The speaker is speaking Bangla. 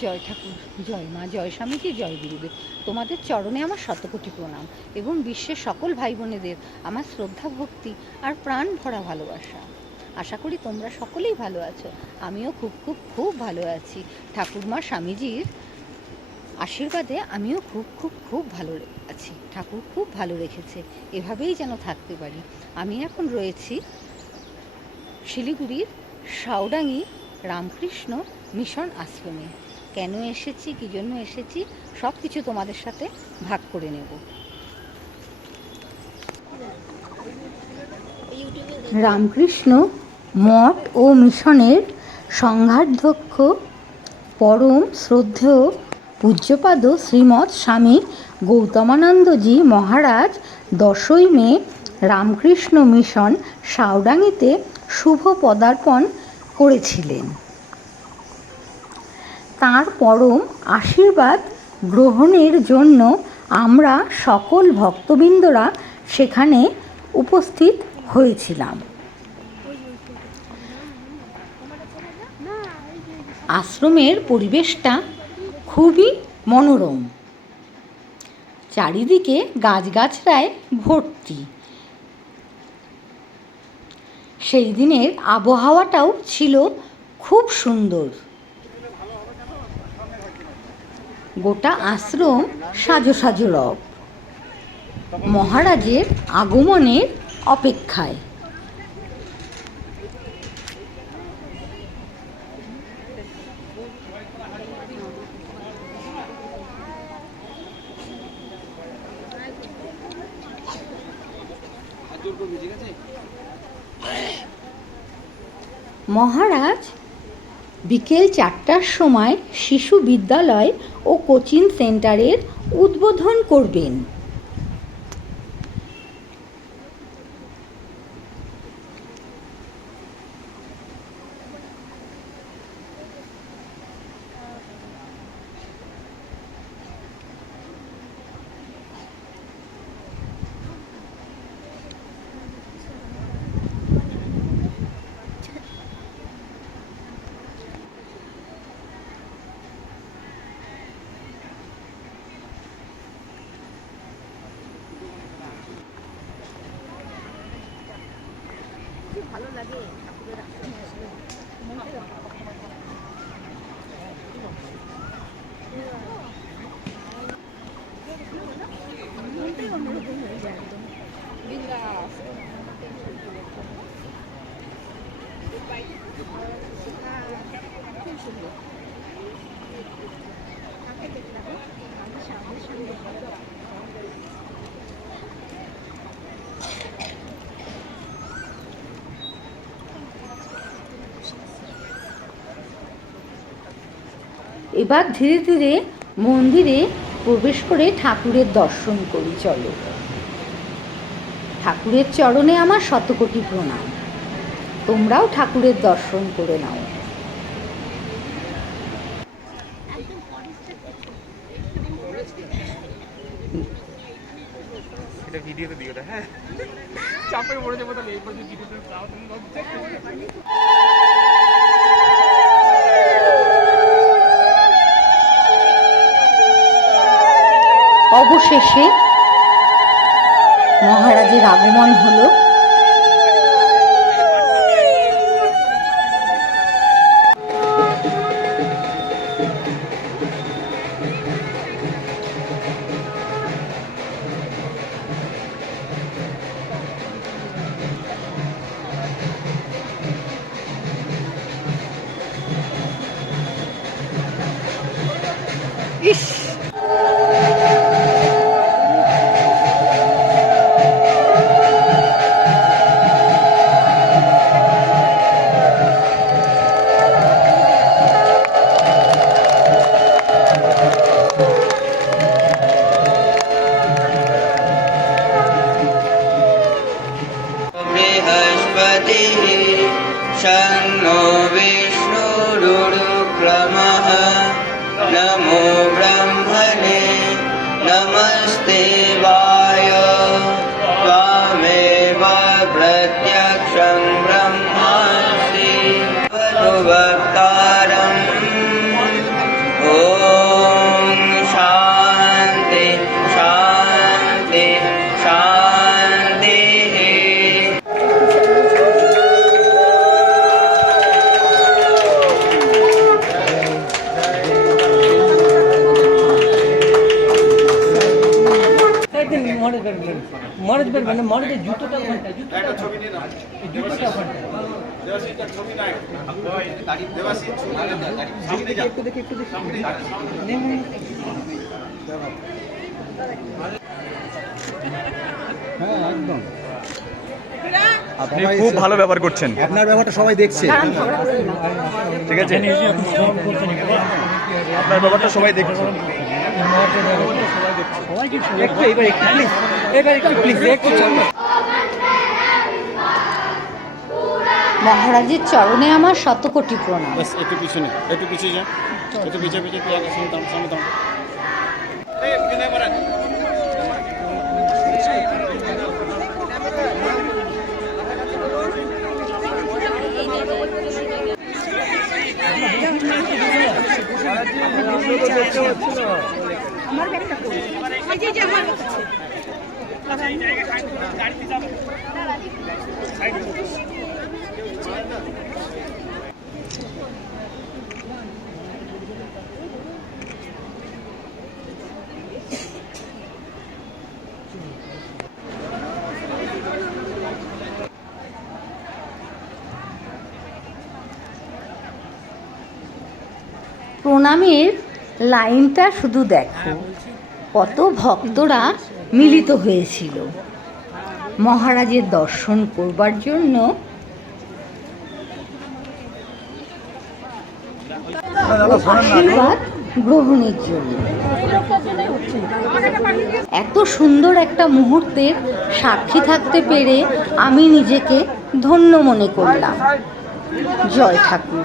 জয় ঠাকুর, জয় মা, জয় স্বামীজি, জয় গুরুদেব। তোমাদের চরণে আমার শতকোটি প্রণাম এবং বিশ্বের সকল ভাই বোনেদের আমার শ্রদ্ধা, ভক্তি আর প্রাণ ভরা ভালোবাসা। আশা করি তোমরা সকলেই ভালো আছো। আমিও খুব খুব খুব ভালো আছি। ঠাকুরমা স্বামীজির আশীর্বাদে আমিও খুব খুব খুব ভালো আছি। ঠাকুর খুব ভালো রেখেছে, এভাবেই যেন থাকতে পারি। আমি এখন রয়েছি শিলিগুড়ির সাউডাঙ্গি রামকৃষ্ণ মিশন আশ্রমে। কেন এসেছি, কী জন্য এসেছি, সব কিছু তোমাদের সাথে ভাগ করে নেব। রামকৃষ্ণ মঠ ও মিশনের সংঘাধ্যক্ষ পরম শ্রদ্ধেয় পূজ্যপাদ শ্রীমৎ স্বামী গৌতমানন্দজি মহারাজ 10ই মে রামকৃষ্ণ মিশন সাউডাঙ্গিতে শুভ পদার্পণ করেছিলেন। তাঁর পরম আশীর্বাদ গ্রহণের জন্য আমরা সকল ভক্তবৃন্দরা সেখানে উপস্থিত হয়েছিলাম। আশ্রমের পরিবেশটা খুবই মনোরম, চারিদিকে গাছগাছড়ায় ভর্তি। সেই দিনের আবহাওয়াটাও ছিল খুব সুন্দর। গোটা আশ্রম সাজো সাজো রব, মহারাজের আগমনের অপেক্ষায়। মহারাজ বিকেল 4টার সময় শিশু বিদ্যালয় ও কোচিং সেন্টারের উদ্বোধন করবেন। ভালো লাগে ঠাকুরের আশ্রমে আসলে, মনটাই অন্যরকম হয়ে যায় একদম। বিন্দাস খুব সুন্দর। এবার ধীরে ধীরে মন্দিরে প্রবেশ করে ঠাকুরের দর্শন করি। চলো, ঠাকুরের চরণে আমার শতকোটি প্রণাম। তোমরাও ঠাকুরের দর্শন করে নাও। ভিডিওতে দিও না, হ্যাঁ চাপে পড়ে যাবো তাহলে। এই পর্যন্ত ভিডিওতে অবশেষে মহারাজের আগমন হলো। ইস, शन्नो विष्णुरुक्रमः नमो ब्रह्मणे नमस्ते वाय त्वामेव प्रत्यक्षं ब्रह्मासि वक्तारम् ॐ মহারাজ বেরবেন না, মহারাজের জুতোটা ওখানটা, জুতোটা ছবি নিয়ে নাও, জুতোটা ওখানটা। হ্যাঁ একদম। আপনি খুব ভালো ব্যবহার করছেন, আপনার ব্যাপারটা সবাই দেখছে। ঠিক আছে? আপনার ব্যাপারটা সবাই দেখছে। একটু এবার একটু প্লিজ, এবার একটু প্লিজ, একটু চলো। মহারাজের চরণে আমার শতকোটি প্রণাম। একটু পিছনে, একটু পিছিয়ে যা, একটু পিছিয়ে পিছিয়ে তুই আগে সামনে দাও। প্রণামের লাইনটা শুধু দেখো, কত ভক্তরা মিলিত হয়েছিল মহারাজের দর্শন করবার জন্য। আশীর্বাদ গ্রহণের জন্য। এত সুন্দর একটা মুহূর্তের সাক্ষী থাকতে পেরে আমি নিজেকে ধন্য মনে করলাম। জয় ঠাকুর।